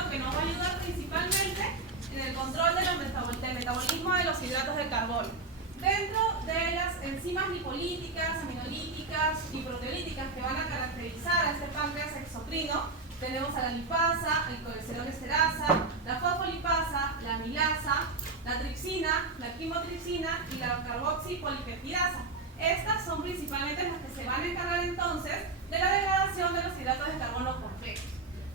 endocrino que nos va a ayudar principalmente en el control del metabolismo de los hidratos de carbono. Dentro de las enzimas lipolíticas, aminolíticas y proteolíticas que van a caracterizar a este páncreas exocrino, tenemos a la lipasa, el colesterol esterasa, la fosfolipasa, la amilasa, la tripsina, la quimotripsina y la carboxipolipeptidasa. Estas son principalmente las que se van a encargar entonces de la degradación de los hidratos de carbono complejos.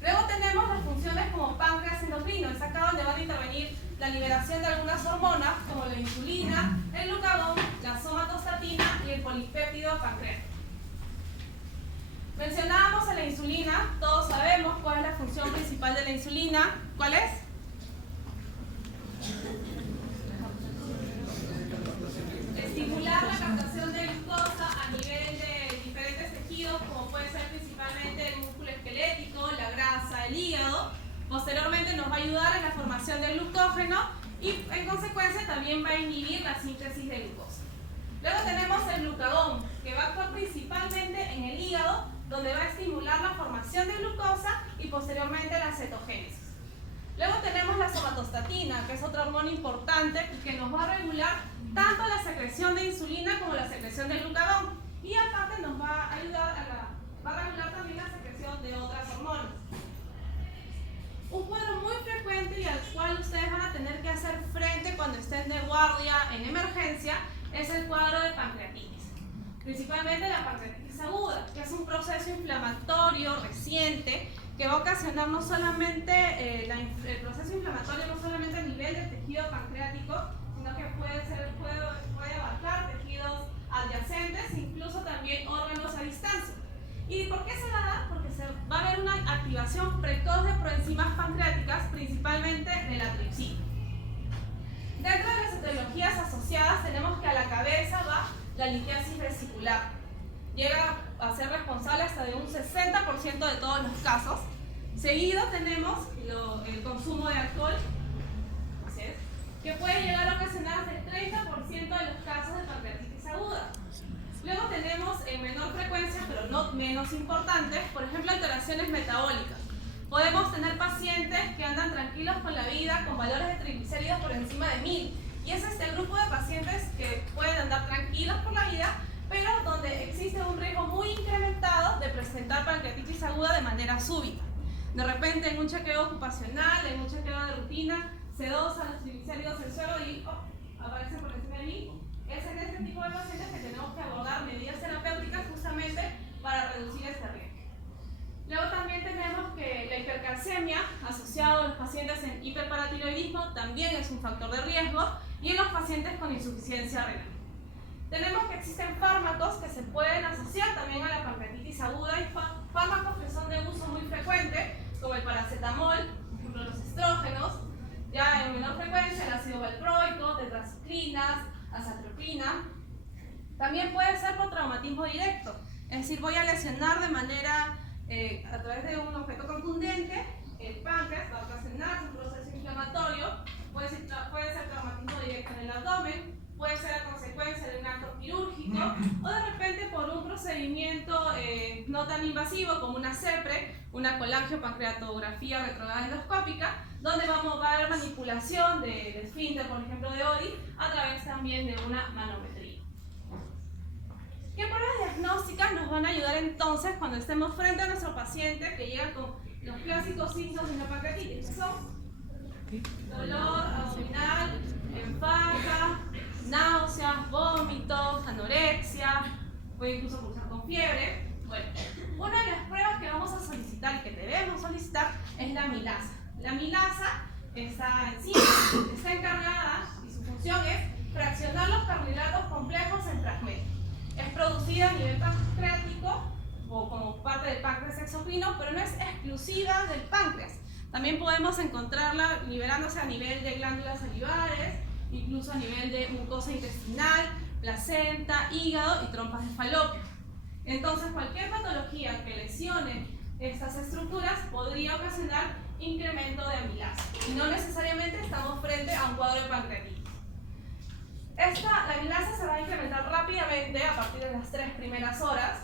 Luego tenemos las funciones como páncreas endocrino, es acá donde van a intervenir la liberación de algunas hormonas como la insulina, el glucagón, la somatostatina y el polipéptido pancreático. Mencionábamos a la insulina, todos sabemos cuál es la función principal de la insulina. ¿Cuál es? Estimular la captación de glucosa a nivel de diferentes tejidos, como puede ser principalmente el músculo esquelético, la grasa, el hígado. Posteriormente nos va a ayudar en la formación del glucógeno y en consecuencia también va a inhibir la síntesis de glucosa. Luego tenemos el glucagón, que va a actuar principalmente en el hígado, donde va a estimular la formación de glucosa y posteriormente la cetogénesis. Luego tenemos la somatostatina, que es otra hormona importante que nos va a regular tanto la secreción de insulina como la secreción de glucagón. Y aparte nos va a ayudar va a regular también la secreción de otras hormonas. Un cuadro muy frecuente y al cual ustedes van a tener que hacer frente cuando estén de guardia en emergencia es el cuadro de pancreatitis. Principalmente la pancreatitis aguda, que es un proceso inflamatorio reciente que va a ocasionar no solamente el proceso inflamatorio no solamente a nivel del tejido pancreático, sino que puede abarcar tejidos adyacentes, incluso también órganos a distancia. ¿Y por qué se va a dar? Porque va a haber una activación precoz de proenzimas pancreáticas, principalmente de la tripsina. Dentro de las etiologías asociadas tenemos que a la cabeza va la litiasis vesicular. Llega a ser responsable hasta de un 60% de todos los casos. Seguido tenemos el consumo de alcohol, así es, que puede llegar a ocasionar hasta el 30% de los casos de pancreatitis aguda. Luego tenemos en menor frecuencia, pero no menos importantes, por ejemplo, alteraciones metabólicas. Podemos tener pacientes que andan tranquilos con la vida, con valores de triglicéridos por encima de 1000. Y es este grupo de pacientes que pueden andar tranquilos por la vida, pero donde existe un riesgo muy incrementado de presentar pancreatitis aguda de manera súbita. De repente en un chequeo ocupacional, en un chequeo de rutina, se dosan los triglicéridos en suelo y aparecen por encima de 1000. Es en este tipo de pacientes que tenemos que abordar medidas terapéuticas justamente para reducir este riesgo. Luego también tenemos que la hipercalcemia asociado a los pacientes en hiperparatiroidismo también es un factor de riesgo y en los pacientes con insuficiencia renal. Tenemos que existen fármacos que se pueden asociar también a la pancreatitis aguda y fármacos que son de uso muy frecuente, como el paracetamol, por ejemplo los estrógenos, ya en menor frecuencia el ácido valproico, tetraciclinas, azathioprina. También puede ser por traumatismo directo, es decir, voy a lesionar de manera a través de un objeto contundente el páncreas, va a ocasionar un proceso inflamatorio, puede ser traumatismo directo en el abdomen, puede ser a consecuencia de un acto quirúrgico o de repente por un procedimiento no tan invasivo como una CEPRE, una colangiopancreatografía retrograda endoscópica, donde va a haber manipulación del esfínter, por ejemplo de Oddi, a través también de una manometría. ¿Qué pruebas diagnósticas nos van a ayudar entonces cuando estemos frente a nuestro paciente que llega con los clásicos síntomas de una pancreatitis? Son dolor abdominal, enfaca, náuseas, vómitos, anorexia, puede incluso cursar con fiebre. Bueno, una de las pruebas que vamos a solicitar y que debemos solicitar es la amilasa. La amilasa, esta enzima, está encargada y su función es fraccionar los carbohidratos complejos en fragmentos. Es producida a nivel pancreático o como parte del páncreas exocrino, pero no es exclusiva del páncreas. También podemos encontrarla liberándose a nivel de glándulas salivares, incluso a nivel de mucosa intestinal, placenta, hígado y trompas de falopio. Entonces, cualquier patología que lesione estas estructuras podría ocasionar incremento de amilasa. Y no necesariamente estamos frente a un cuadro de pancreatitis. La amilasa se va a incrementar rápidamente a partir de las 3 primeras horas.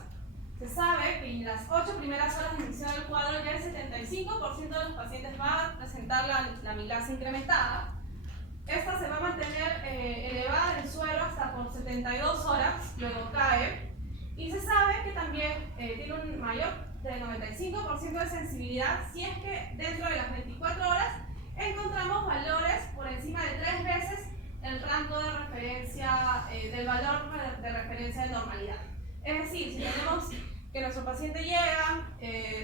Se sabe que en las 8 primeras horas de inicio del cuadro ya el 75% de los pacientes va a presentar la amilasa incrementada. Esta se va a mantener elevada en el suero hasta por 72 horas, luego cae. Y se sabe que también tiene un mayor del 95% de sensibilidad si es que dentro de las 24 horas encontramos valores por encima de 3 veces el rango de referencia del valor de referencia de normalidad. Es decir, si tenemos que nuestro paciente llega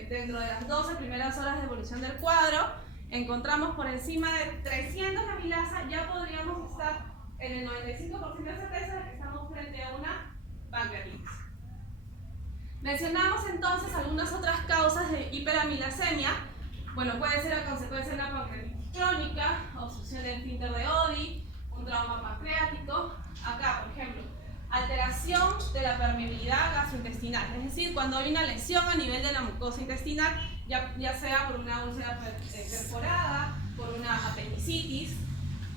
dentro de las 12 primeras horas de evolución del cuadro, encontramos por encima de 300 de amilasa, ya podríamos estar en el 95% de certeza de que estamos frente a una pancreatitis. Mencionamos entonces algunas otras causas de hiperamilasemia. Bueno, puede ser a consecuencia de una pancreatitis crónica, obstrucción del esfínter de Oddi, un trauma pancreático. Acá, por ejemplo, alteración de la permeabilidad gastrointestinal, es decir, cuando hay una lesión a nivel de la mucosa intestinal, ya sea por una úlcera perforada, por una apendicitis,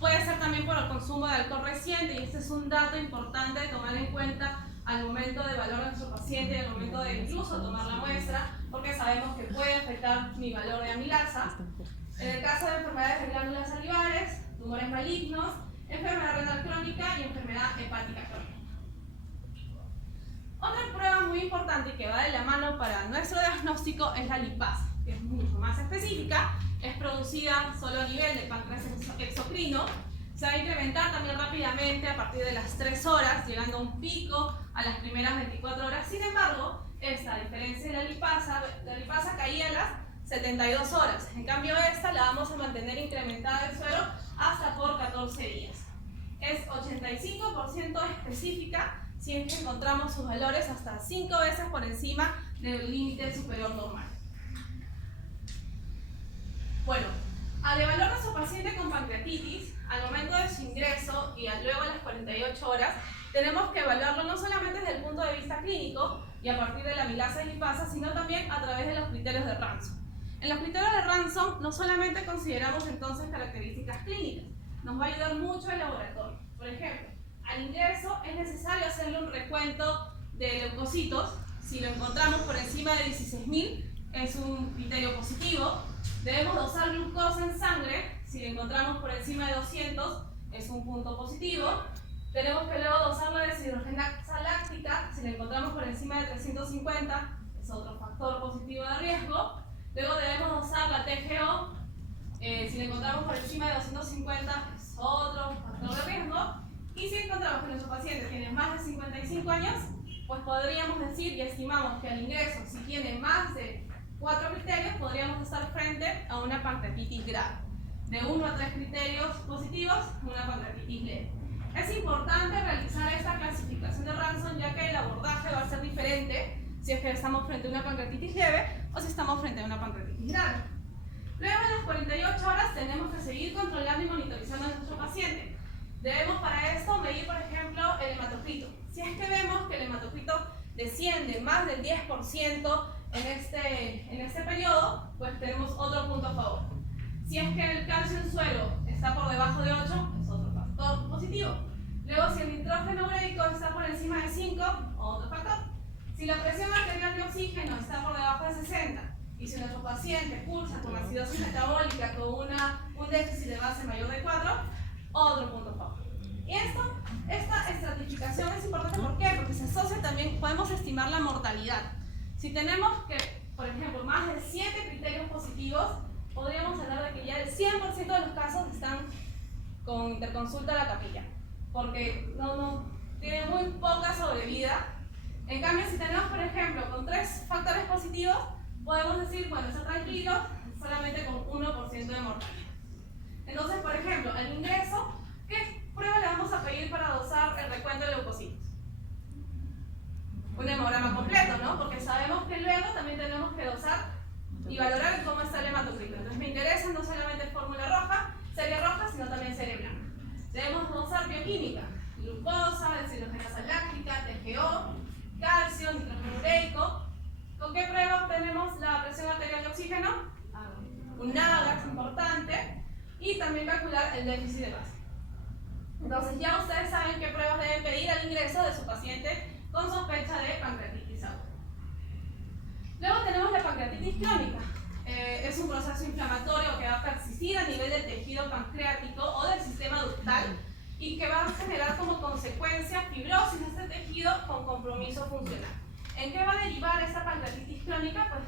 puede ser también por el consumo de alcohol reciente, y este es un dato importante de tomar en cuenta al momento de evaluar a nuestro paciente y al momento de incluso tomar la muestra, porque sabemos que puede afectar mi valor de amilasa. En el caso de enfermedades de glándulas salivares, tumores malignos, enfermedad renal crónica y enfermedad hepática crónica. Otra prueba muy importante que va de la mano para nuestro diagnóstico es la lipasa, que es mucho más específica, es producida solo a nivel del páncreas exocrino, se va a incrementar también rápidamente a partir de las 3 horas, llegando a un pico a las primeras 24 horas. Sin embargo, esta, a diferencia de la lipasa caía a las 72 horas. En cambio, esta la vamos a mantener incrementada en suero hasta por 14 días. Es 85% específica si es que encontramos sus valores hasta 5 veces por encima del límite superior normal. Bueno, al evaluar a su paciente con pancreatitis, al momento de su ingreso y luego a las 48 horas, tenemos que evaluarlo no solamente desde el punto de vista clínico y a partir de la amilasa y lipasa, sino también a través de los criterios de Ransom. En los criterios de Ransom no solamente consideramos entonces características clínicas, nos va a ayudar mucho el laboratorio. Por ejemplo, al ingreso es necesario hacerle un recuento de leucocitos. Si lo encontramos por encima de 16.000 es un criterio positivo. Debemos dosar glucosa en sangre. Si lo encontramos por encima de 200 es un punto positivo. Tenemos que luego dosar la deshidrogenasa láctica. Si la encontramos por encima de 350 es otro factor positivo de riesgo. Luego debemos dosar la TGO. Si la encontramos por encima de 250 es otro factor de riesgo. Y si encontramos que nuestro paciente tiene más de 55 años, pues podríamos decir y estimamos que al ingreso, si tiene más de 4 criterios, podríamos estar frente a una pancreatitis grave. De 1 a 3 criterios positivos, una pancreatitis leve. Es importante realizar esta clasificación de Ransom, ya que el abordaje va a ser diferente si es que estamos frente a una pancreatitis leve o si estamos frente a una pancreatitis grave. Luego de las 48 horas tenemos que seguir controlando y monitorizando a nuestro paciente. Debemos para esto medir, por ejemplo, el hematocrito. Si es que vemos que el hematocrito desciende más del 10% en este periodo, pues tenemos otro punto a favor. Si es que el calcio en suero está por debajo de 8, es otro factor positivo. Luego, si el nitrógeno ureico está por encima de 5, otro factor. Si la presión arterial de oxígeno está por debajo de 60, y si nuestro paciente cursa con acidosis metabólica con un déficit de base mayor de 4, otro punto a favor. Y esta estratificación es importante, ¿por qué? Porque se asocia también, podemos estimar la mortalidad. Si tenemos que, por ejemplo, más de 7 criterios positivos, podríamos hablar de que ya el 100% de los casos están con interconsulta a la capilla, porque no tiene muy poca sobrevida. En cambio, si tenemos, por ejemplo, con 3 factores positivos, podemos decir, bueno, está tranquilo, solamente con 1% de mortalidad. Entonces, por ejemplo, al ingreso, ¿qué prueba le vamos a pedir para dosar el recuento de leucocitos? Un hemograma completo, ¿no? Porque sabemos que luego también tenemos que dosar y valorar cómo está el hematocrito. Entonces me interesa no solamente fórmula roja, serie roja, sino también serie blanca. Debemos dosar bioquímica, glucosa, deshidrogenasa láctica, TGO, calcio, nitrógeno ureico. ¿Con qué prueba obtenemos la presión arterial de oxígeno? Un NADAX importante. Y también calcular el déficit de base. Entonces ya ustedes saben qué pruebas deben pedir al ingreso de su paciente con sospecha de pancreatitis aguda. Luego tenemos la pancreatitis crónica. Es un proceso inflamatorio que va a persistir a nivel del tejido pancreático o del sistema ductal y que va a generar como consecuencia fibrosis de este tejido con compromiso funcional. ¿En qué va a derivar esta pancreatitis crónica? Pues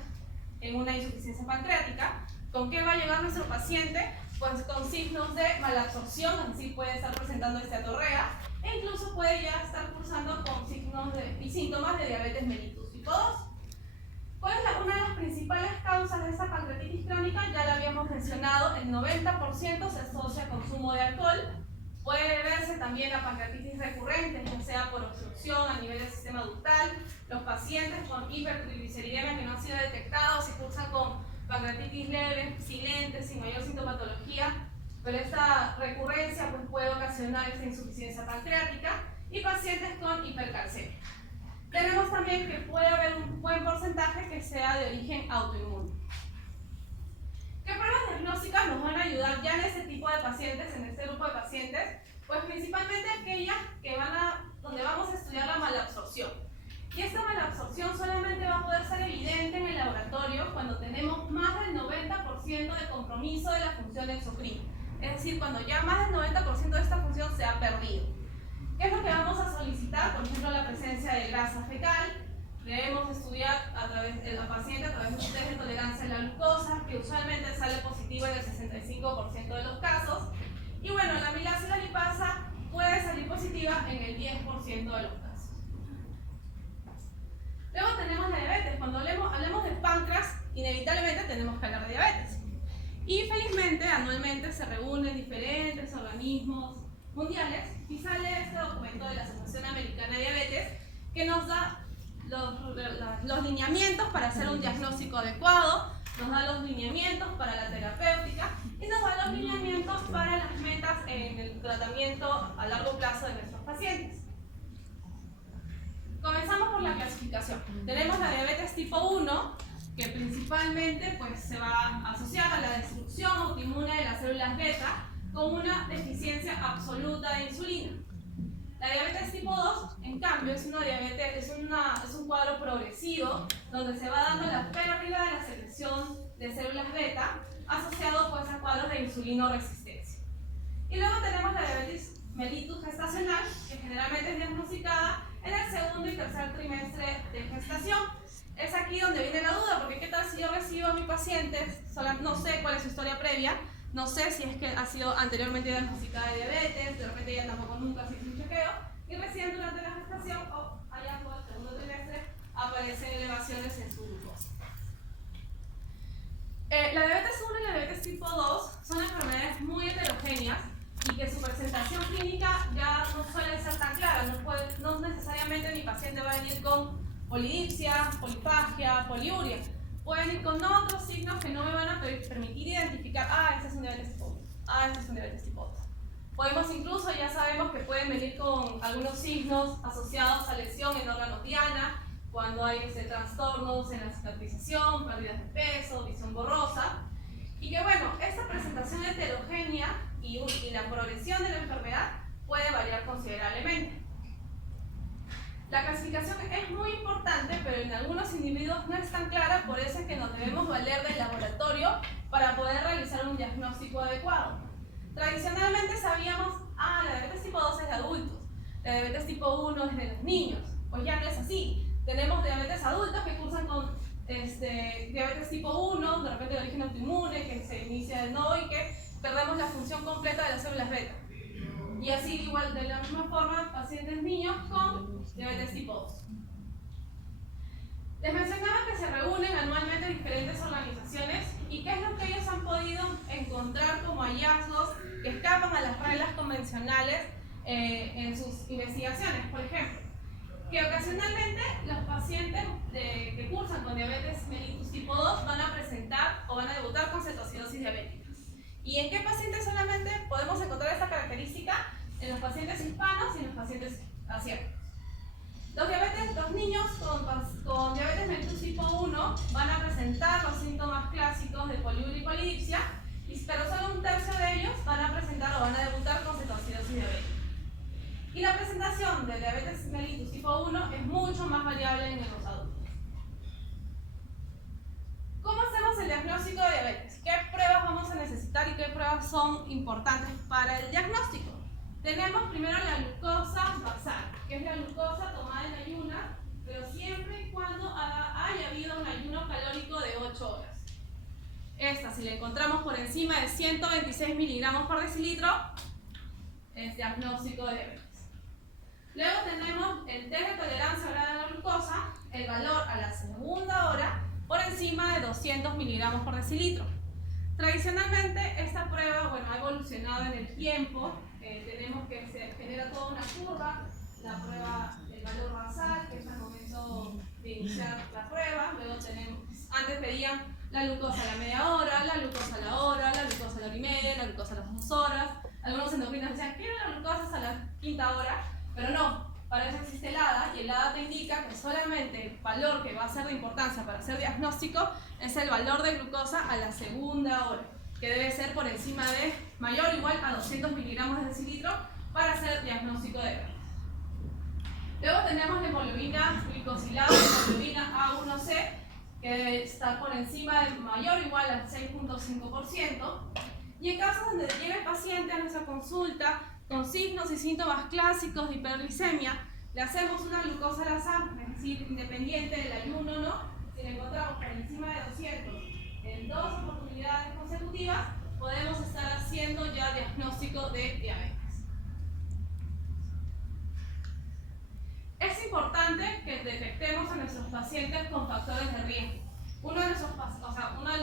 en una insuficiencia pancreática. ¿Con qué va a llegar nuestro paciente? Pues con signos de malabsorción, es decir, puede estar presentando esteatorrea e incluso puede ya estar cursando con signos y síntomas de diabetes mellitus tipo 2. ¿Cuál es una de las principales causas de esta pancreatitis crónica? Ya la habíamos mencionado, el 90% se asocia a consumo de alcohol. Puede verse también la pancreatitis recurrente, ya sea por obstrucción a nivel del sistema ductal. Los pacientes con hipertrigliceridemia que no han sido detectados y cursan con pancreatitis leve, silente, sin mayor sintomatología, pero esta recurrencia pues, puede ocasionar esta insuficiencia pancreática, y pacientes con hipercalcemia. Tenemos también que puede haber un buen porcentaje que sea de origen autoinmune. ¿Qué pruebas diagnósticas nos van a ayudar ya en este tipo de pacientes, en este grupo de pacientes? Pues principalmente aquellas que donde vamos a estudiar la malabsorción. Y esta malabsorción solamente va a poder ser evidente en el laboratorio cuando tenemos más del 90% de compromiso de la función exocrina. Es decir, cuando ya más del 90% de esta función se ha perdido. ¿Qué es lo que vamos a solicitar? Por ejemplo, la presencia de grasa fecal. Debemos estudiar a través de la paciente a través de un test de tolerancia a la glucosa, que usualmente sale positivo en el 65% de los casos. Y bueno, la amilasa y la lipasa puede salir positiva en el 10% de los casos. Luego tenemos la diabetes. Cuando hablemos de páncreas, inevitablemente tenemos que hablar de diabetes. Y felizmente, anualmente se reúnen diferentes organismos mundiales y sale este documento de la Asociación Americana de Diabetes que nos da los lineamientos para hacer un diagnóstico adecuado, nos da los lineamientos para la terapéutica y nos da los lineamientos para las metas en el tratamiento a largo plazo de nuestros pacientes. Comenzamos por la clasificación. Tenemos la diabetes tipo 1, que principalmente pues, se va a asociar a la destrucción autoinmune de las células beta con una deficiencia absoluta de insulina. La diabetes tipo 2, en cambio, es un cuadro progresivo donde se va dando la pérdida de la secreción de células beta asociado pues, a cuadros de insulinoresistencia. Y luego tenemos la diabetes mellitus gestacional, que generalmente es diagnosticada en el segundo y tercer trimestre de gestación. Es aquí donde viene la duda, porque ¿qué tal si yo recibo a mi paciente, no sé cuál es su historia previa, no sé si es que ha sido anteriormente diagnosticada de diabetes, de repente ella tampoco nunca se hizo un chequeo, y recién durante la gestación o allá por el segundo trimestre aparecen elevaciones en su glucosa. La diabetes 1 y la diabetes tipo 2 son enfermedades muy heterogéneas y que su presentación clínica ya no suele ser tan clara, no necesariamente mi paciente va a venir con polidipsia, polifagia, poliuria. Pueden ir con otros signos que no me van a permitir identificar, este es un diabetes tipo 1, este es un diabetes tipo 2. Podemos incluso, ya sabemos que pueden venir con algunos signos asociados a lesión en órganos diana, cuando hay trastornos en la cicatrización, pérdidas de peso, visión borrosa. Y que bueno, esta presentación heterogénea y la progresión de la enfermedad puede variar considerablemente. La clasificación es muy importante, pero en algunos individuos no es tan clara, por eso es que nos debemos valer del laboratorio para poder realizar un diagnóstico adecuado. Tradicionalmente sabíamos, la diabetes tipo 2 es de adultos, la diabetes tipo 1 es de los niños. Pues ya no es así. Tenemos diabetes adultos que cursan con diabetes tipo 1, de repente de origen autoinmune, que se inicia de nuevo y que perdemos la función completa de las células beta. Y así igual de la misma forma pacientes niños con diabetes tipo 2. Les mencionaba que se reúnen anualmente diferentes organizaciones y qué es lo que ellos han podido encontrar como hallazgos que escapan a las reglas convencionales en sus investigaciones. Por ejemplo, que ocasionalmente los pacientes que cursan con diabetes mellitus tipo 2 van a presentar o van a debutar con cetoacidosis diabética. ¿Y en qué pacientes solamente podemos encontrar esta característica? En los pacientes hispanos y en los pacientes asiáticos. Los niños con diabetes mellitus tipo 1 van a presentar los síntomas clásicos de poliuria y polidipsia, pero solo un tercio de ellos van a presentar o van a debutar con cetoacidosis diabética. Y la presentación de diabetes mellitus tipo 1 es mucho más variable en los adultos. pruebas son importantes para el diagnóstico. Tenemos primero la glucosa basal, que es la glucosa tomada en ayunas, pero siempre y cuando haya habido un ayuno calórico de 8 horas. Esta, si la encontramos por encima de 126 miligramos por decilitro, es diagnóstico de diabetes. Luego tenemos el test de tolerancia oral a la glucosa, el valor a la segunda hora por encima de 200 miligramos por decilitro. Tradicionalmente esta prueba ha evolucionado en el tiempo. Tenemos que se genera toda una curva, la prueba del valor basal, que es al momento de iniciar la prueba. Luego tenemos, antes pedían la glucosa a la media hora, la glucosa a la hora, la glucosa a la hora y media, la glucosa a las 2 horas. Algunos endocrinos decían, quiero la glucosa a la quinta hora, pero no, para eso existe el ADA, y el ADA te indica que solamente el valor que va a ser de importancia para hacer diagnóstico es el valor de glucosa a la segunda hora, que debe ser por encima de mayor o igual a 200 miligramos de decilitro para hacer diagnóstico de diabetes. Luego tenemos la hemoglobina glicosilada, la hemoglobina A1C, que debe estar por encima de mayor o igual al 6.5%. Y en casos donde llegue el paciente a nuestra consulta con signos y síntomas clásicos de hiperglicemia, le hacemos una glucosa al azar, es decir, independiente del ayuno, ¿no? Si le encontramos por encima de 200 en 2 oportunidades consecutivas, podemos estar haciendo ya diagnóstico de diabetes. Es importante que detectemos a nuestros pacientes con factores de riesgo. Uno del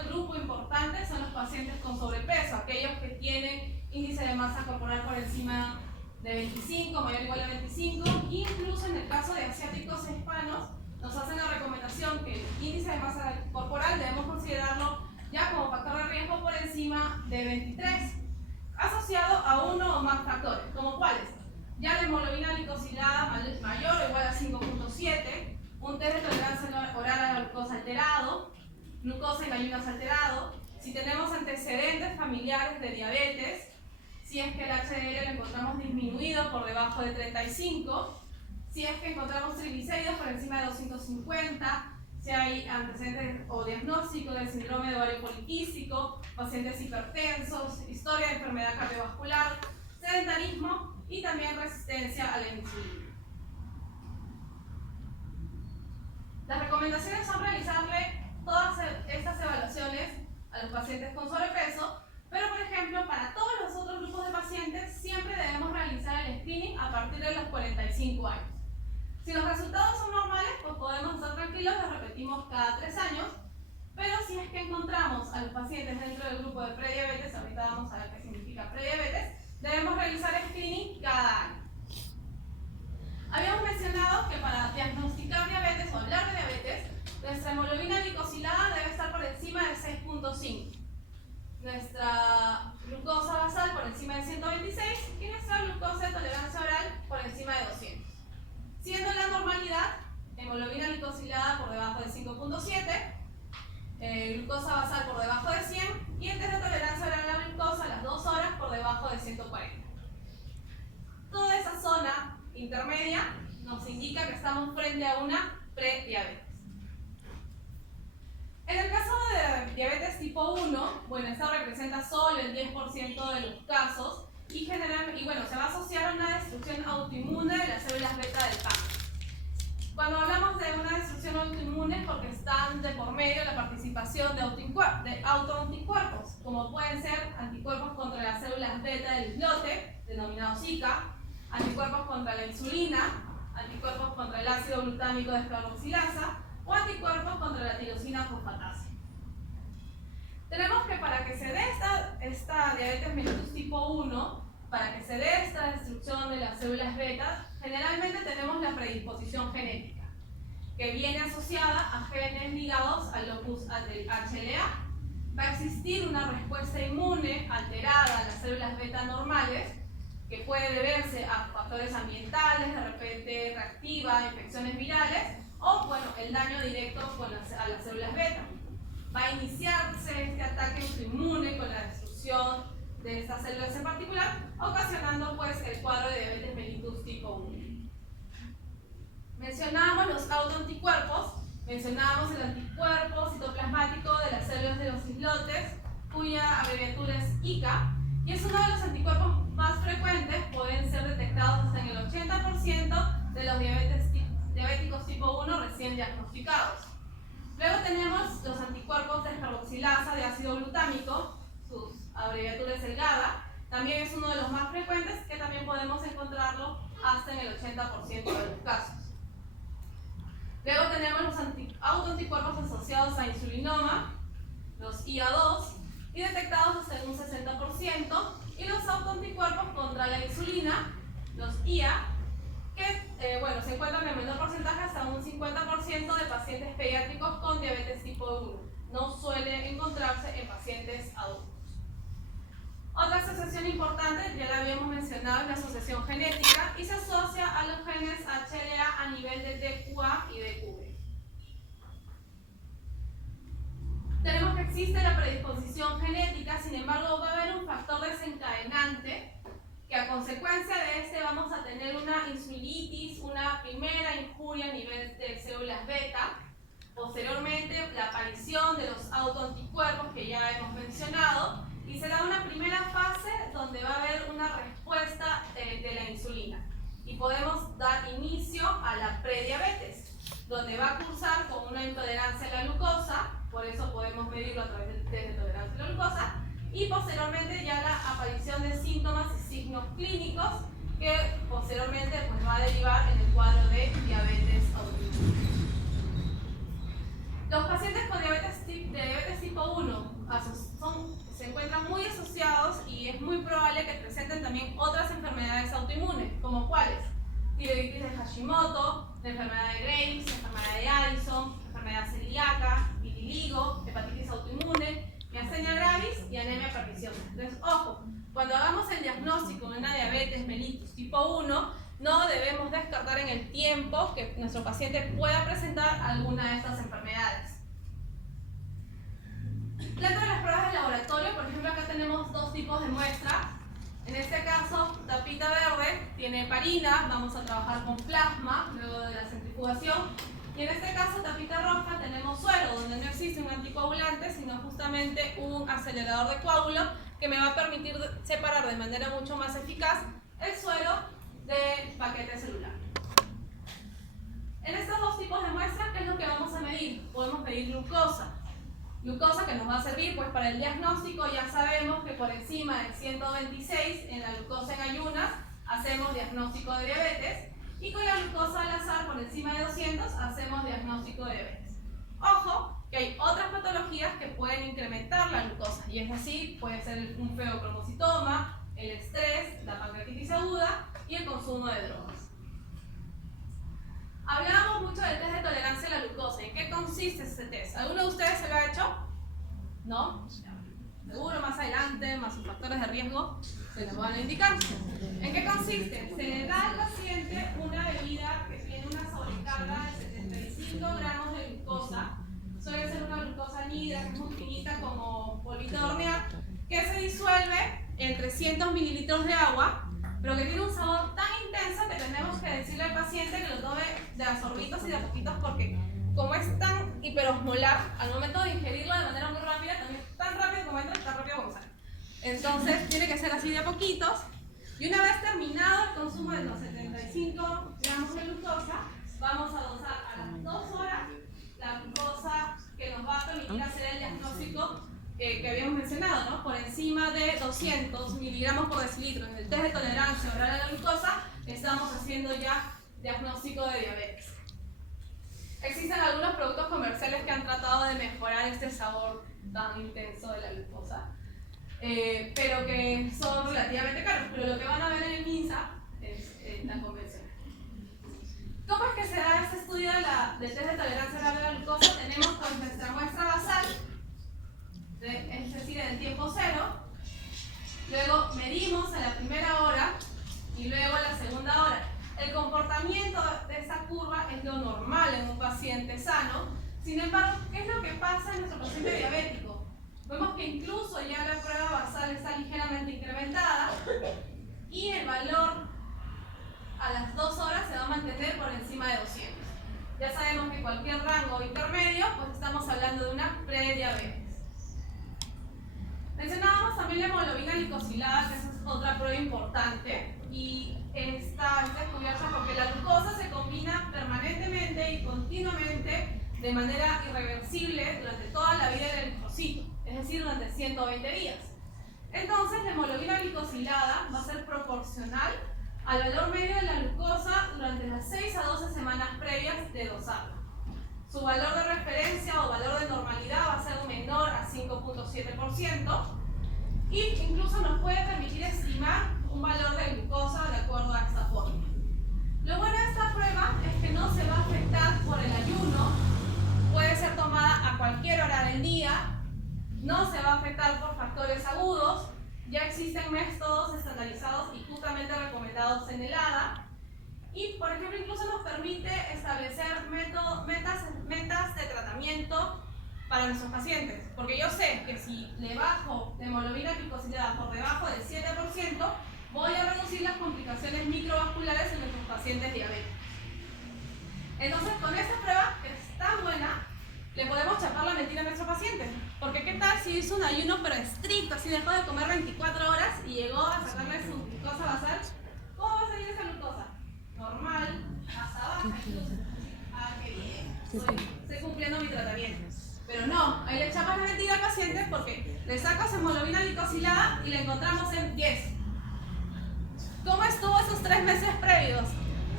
grupo importante son los pacientes con sobrepeso, aquellos que tienen índice de masa corporal por encima de 25, mayor o igual a 25, incluso en el caso de asiáticos e hispanos, nos hacen la recomendación que el índice de masa corporal debemos considerarlo ya como factor de riesgo por encima de 23, asociado a uno o más factores, como cuáles: ya la hemoglobina glicosilada mayor o igual a 5.7, un test de tolerancia oral a la glucosa alterado, glucosa en ayunas alterado, si tenemos antecedentes familiares de diabetes, si es que el HDL lo encontramos disminuido por debajo de 35, si es que encontramos triglicéridos por encima de 250, si hay antecedentes o diagnóstico del síndrome de ovario poliquístico, pacientes hipertensos, historia de enfermedad cardiovascular, sedentarismo y también resistencia a la insulina. Las recomendaciones son realizarle todas estas evaluaciones a los pacientes con sobrepeso, pero por ejemplo, para todos los otros grupos de pacientes siempre debemos realizar el screening a partir de los 45 años. Si los resultados son normales, pues podemos estar tranquilos, los repetimos cada 3 años, pero si es que encontramos a los pacientes dentro del grupo de prediabetes, ahorita vamos a ver qué significa prediabetes, debemos realizar screening cada año. Habíamos mencionado que para diagnosticar diabetes o hablar de diabetes, nuestra hemoglobina glicosilada debe estar por encima de 6.5, nuestra glucosa basal por encima de 126 y nuestra glucosa de tolerancia oral por encima de 200. Siendo la normalidad, hemoglobina glicosilada por debajo de 5.7, glucosa basal por debajo de 100 y el test de tolerancia oral a la glucosa a las 2 horas por debajo de 140. Toda esa zona intermedia nos indica que estamos frente a una prediabetes. En el caso de diabetes tipo 1, esta representa solo el 10% de los casos y se va a asociar a una destrucción autoinmune de las células beta del páncreas. Cuando hablamos de una destrucción autoinmune es porque están de por medio la participación de autoanticuerpos, como pueden ser anticuerpos contra las células beta del islote, denominados ICA, anticuerpos contra la insulina, anticuerpos contra el ácido glutámico descarboxilasa o anticuerpos contra la tirosina fosfatasa. Tenemos que para que se dé esta diabetes mellitus tipo 1, para que se dé esta destrucción de las células beta, generalmente tenemos la predisposición genética, que viene asociada a genes ligados al locus del HLA. Va a existir una respuesta inmune alterada a las células beta normales, que puede deberse a factores ambientales, de repente reactiva, infecciones virales, o el daño directo a las células beta. Va a iniciarse este ataque autoinmune con la destrucción de estas células en particular, ocasionando el cuadro de diabetes mellitus tipo 1. Mencionábamos los autoanticuerpos, mencionábamos el anticuerpo citoplasmático de las células de los islotes, cuya abreviatura es ICA, y es uno de los anticuerpos más frecuentes, pueden ser detectados hasta en el 80% de los diabéticos tipo 1 recién diagnosticados. Luego tenemos los anticuerpos de carboxilasa de ácido glutámico, sus abreviaturas el GABA, también es uno de los más frecuentes, que también podemos encontrarlo hasta en el 80% de los casos. Luego tenemos los autoanticuerpos asociados a insulinoma, los IA2, y detectados hasta en un 60%, y los autoanticuerpos contra la insulina, los IA, que se encuentran en menor porcentaje hasta un 50% de pacientes pediátricos con diabetes tipo 1. No suele encontrarse en pacientes adultos. Otra asociación importante, ya la habíamos mencionado, es la asociación genética y se asocia a los genes HLA a nivel de DQA y DQB. Tenemos que existe la predisposición genética, sin embargo va a haber un factor desencadenante que a consecuencia de este vamos a tener una insulitis, una primera injuria a nivel de células beta, posteriormente la aparición de los autoanticuerpos que ya hemos mencionado, y será una primera fase donde va a haber una respuesta de la insulina y podemos dar inicio a la prediabetes, donde va a cursar con una intolerancia a la glucosa, por eso podemos medirlo a través del test de tolerancia a la glucosa, y posteriormente ya la aparición de síntomas y signos clínicos que posteriormente va a derivar en el cuadro de diabetes autoinmune. Los pacientes con diabetes tipo 1 se encuentran muy asociados y es muy probable que presenten también otras enfermedades autoinmunes, como cuáles: tiroiditis de Hashimoto, la enfermedad de Graves, la enfermedad de Addison, enfermedad celíaca, vitiligo, hepatitis autoinmune, miastenia gravis y anemia perniciosa. Entonces, ojo, cuando hagamos el diagnóstico de una diabetes mellitus tipo 1, no debemos descartar en el tiempo que nuestro paciente pueda presentar alguna de estas enfermedades. Dentro de las pruebas de laboratorio, por ejemplo, acá tenemos dos tipos de muestras. En este caso, tapita verde tiene heparina, vamos a trabajar con plasma luego de la centrifugación. Y en este caso, tapita roja, tenemos suero, donde no existe un anticoagulante, sino justamente un acelerador de coágulo que me va a permitir separar de manera mucho más eficaz el suero del paquete celular. En estos dos tipos de muestras, ¿qué es lo que vamos a medir? Podemos medir glucosa. Glucosa que nos va a servir pues para el diagnóstico. Ya sabemos que por encima de 126 en la glucosa en ayunas hacemos diagnóstico de diabetes, y con la glucosa al azar por encima de 200 hacemos diagnóstico de diabetes. Ojo que hay otras patologías que pueden incrementar la glucosa, y es así, puede ser un feocromocitoma, el estrés, la pancreatitis aguda y el consumo de drogas. Hablábamos mucho del test de tolerancia a la glucosa. ¿En qué consiste ese test? ¿Alguno de ustedes se lo ha hecho? ¿No? Seguro más adelante, más sus factores de riesgo, se los van a indicar. ¿En qué consiste? Se le da al paciente una bebida que tiene una sobrecarga de 75 gramos de glucosa. Suele ser una glucosa anhidra, que es muy finita como polvito de hornear, que se disuelve en 300 mililitros de agua, pero que tiene un sabor tan intenso que tenemos que decirle al paciente que lo tome de a sorbitos y de a poquitos, porque como es tan hiperosmolar, al momento de ingerirlo de manera muy rápida, también tan rápido como entra, tan rápido como sale. Entonces tiene que ser así de a poquitos, y una vez terminado el consumo de los 75 gramos de glucosa, vamos a dosar a las 2 horas la glucosa que nos va a permitir hacer el diagnóstico que habíamos mencionado, ¿no? Por encima de 200 miligramos por decilitro en el test de tolerancia oral a la glucosa, estamos haciendo ya diagnóstico de diabetes. Existen algunos productos comerciales que han tratado de mejorar este sabor tan intenso de la glucosa, pero que son relativamente caros, pero lo que van a ver en el MINSA es la convencional. ¿Cómo es que se da este estudio del test de tolerancia oral a la glucosa? Tenemos pues nuestra muestra basal, es decir, en el tiempo cero, luego medimos a la primera hora y luego a la segunda hora. El comportamiento de esta curva es lo normal en un paciente sano. Sin embargo, ¿qué es lo que pasa en nuestro paciente diabético? Vemos que incluso ya la prueba basal está ligeramente incrementada y el valor a las 2 horas se va a mantener por encima de 200. Ya sabemos que cualquier rango intermedio, pues estamos hablando de una prediabetes. Mencionábamos también la hemoglobina glicosilada de manera irreversible durante toda la vida del eritrocito, es decir, durante 120 días. Entonces, la hemoglobina glicosilada va a ser proporcional al valor medio de la glucosa durante las 6 a 12 semanas previas de dosado. Su valor de referencia o valor de normalidad va a ser menor a 5.7% y incluso nos puede permitir estimar un valor de glucosa de acuerdo a esta fórmula. Lo bueno de esta prueba es que no se va a afectar por el ayuno, puede ser tomada a cualquier hora del día, no se va a afectar por factores agudos, ya existen métodos estandarizados y justamente recomendados en el ADA, y por ejemplo incluso nos permite establecer metas de tratamiento para nuestros pacientes, porque yo sé que si le bajo la hemoglobina glicosilada por debajo del 7%, voy a reducir las complicaciones microvasculares en nuestros pacientes diabéticos. Entonces, con esta prueba, que es tan buena, le podemos chapar la mentira a nuestro paciente. Porque ¿qué tal si hizo un ayuno pero estricto, así dejó de comer 24 horas y llegó a sacarle su glucosa basal? ¿Cómo va a salir esa glucosa? Normal, hasta baja incluso. Ah, qué bien, estoy cumpliendo mi tratamiento. Pero no, ahí le chapas la mentira al paciente porque le sacas hemoglobina glicosilada y la encontramos en 10. ¿Cómo estuvo esos 3 meses previos?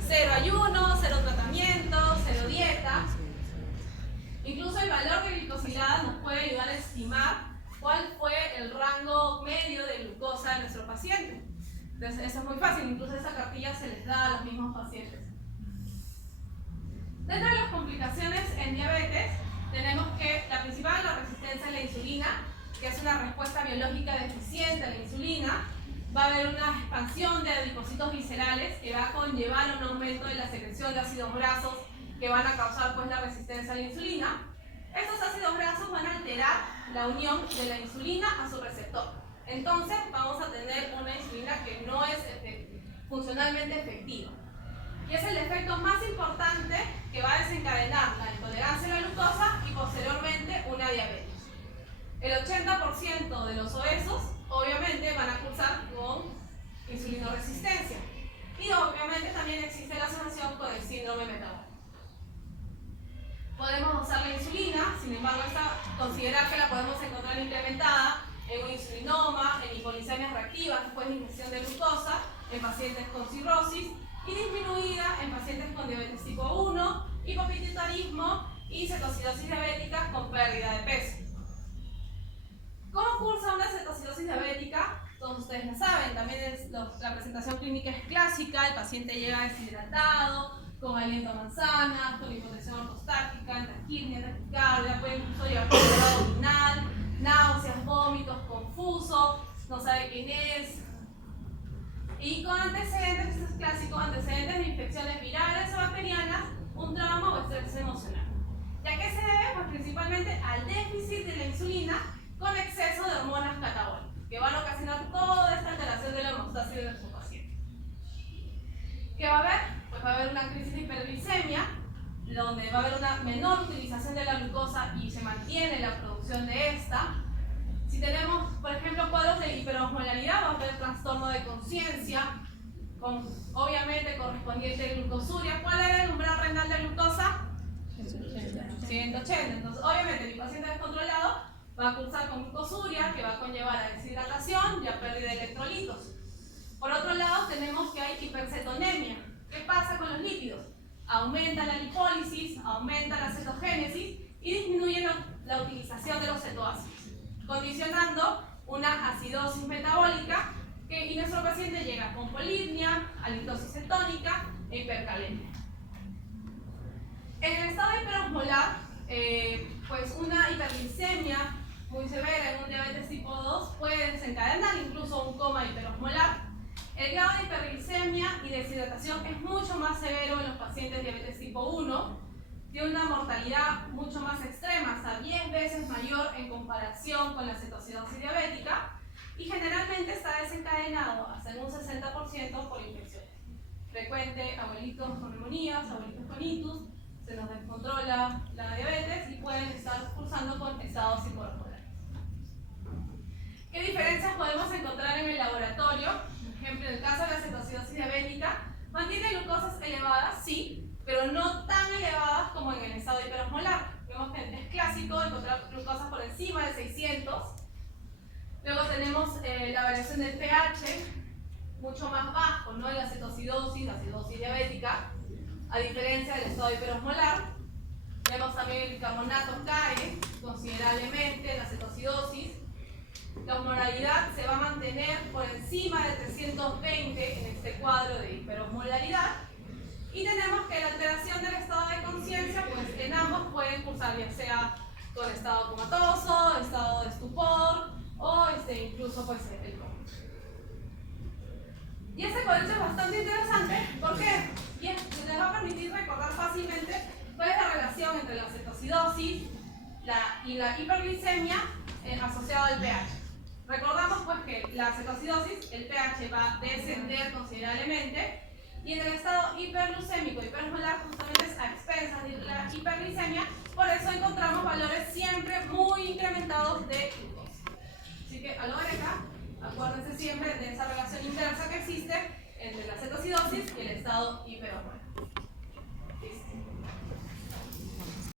0 ayuno, 0 tratamiento, 0 dieta. Incluso el valor de glicosilada nos puede ayudar a estimar cuál fue el rango medio de glucosa de nuestro paciente. Entonces, eso es muy fácil, incluso esa cartilla se les da a los mismos pacientes. Dentro de las complicaciones en diabetes, tenemos que la principal es la resistencia a la insulina, que es una respuesta biológica deficiente a la insulina. Va a haber una expansión de adipocitos viscerales que va a conllevar un aumento de la secreción de ácidos grasos que van a causar pues la resistencia a la insulina. Estos ácidos grasos van a alterar la unión de la insulina a su receptor. Entonces vamos a tener una insulina que no es funcionalmente efectiva. Y es el defecto más importante que va a desencadenar la intolerancia a la glucosa y posteriormente una diabetes. El 80% de los obesos obviamente van a cursar con insulinoresistencia. Y obviamente también existe la asociación con el síndrome metabólico. Podemos usar la insulina, sin embargo, considerar que la podemos encontrar implementada en un insulinoma, en hipoglicemias reactivas después de ingestión de glucosa, en pacientes con cirrosis, y disminuida en pacientes con diabetes tipo 1, hipopituitarismo y cetocidosis diabética con pérdida de peso. ¿Cómo cursa una cetocidosis diabética? Todos ustedes la saben, también la presentación clínica es clásica, el paciente llega deshidratado, con aliento a manzana, con hipotensión ortostática, taquicardia, taquicardia, puede incluso llevar dolor abdominal, náuseas, vómitos, confuso, no sabe quién es. Y con antecedentes, esto es clásico, antecedentes de infecciones virales o bacterianas, un trauma o estrés emocional. ¿Y a qué se debe? Pues principalmente al déficit de la insulina con exceso de hormonas catabólicas, que van a ocasionar toda esta alteración de la homeostasis de nuestro paciente. ¿Qué va a haber? Pues va a haber una crisis de hiperglicemia, donde va a haber una menor utilización de la glucosa y se mantiene la producción de esta. Si tenemos, por ejemplo, cuadros de hiperosmolaridad, va a haber trastorno de conciencia, con obviamente correspondiente glucosuria. ¿Cuál era el umbral renal de glucosa? 180. Entonces, obviamente, mi paciente descontrolado va a cursar con glucosuria, que va a conllevar a deshidratación y a pérdida de electrolitos. Por otro lado, tenemos que hay hipercetonemia. ¿Qué pasa con los lípidos? Aumenta la lipólisis, aumenta la cetogénesis y disminuye la utilización de los cetoácidos, condicionando una acidosis metabólica y nuestro paciente llega con polipnia, halitosis cetónica e hipercalemia. En el estado hiperosmolar, pues una hiperglicemia muy severa en un diabetes tipo 2 puede desencadenar incluso un coma hiperosmolar. El grado de hiperglicemia y deshidratación es mucho más severo en los pacientes de diabetes tipo 1, tiene una mortalidad mucho más extrema, hasta 10 veces mayor en comparación con la cetocidosis diabética, y generalmente está desencadenado hasta en un 60% por infecciones. Frecuente, abuelitos con neumonías, abuelitos con ictus, se nos descontrola la diabetes y pueden estar cursando con estados hiperosmolares. ¿Qué diferencias podemos encontrar en el laboratorio? Por ejemplo, en el caso de la cetocidosis diabética, mantiene glucosas elevadas, sí, pero no tan elevadas como en el estado hiperosmolar. volumen mucho más bajo, ¿no? En la cetoacidosis, la acidosis diabética, a diferencia del estado hiperosmolar. Vemos también que el carbonato cae considerablemente en la cetoacidosis. La osmolaridad se va a mantener por encima de 320 en este cuadro de hiperosmolaridad. Y tenemos que la alteración del estado de conciencia, pues en ambos pueden cursar, ya sea con estado comatoso, estado de estupor o incluso pues el coma. Y este cuadrito es bastante interesante, ¿por qué? Y les va a permitir recordar fácilmente cuál es la relación entre la cetoacidosis y la hiperglicemia asociada al pH. Recordamos pues que la cetoacidosis, el pH va a descender considerablemente, y en el estado hiperglucémico, hiperosmolar, justamente es a expensas de la hiperglicemia, por eso encontramos valores siempre muy incrementados de glucosa. Así que a lo de acá, acuérdense siempre de esa relación inversa que existe entre la cetoacidosis y el estado hiperosmolar.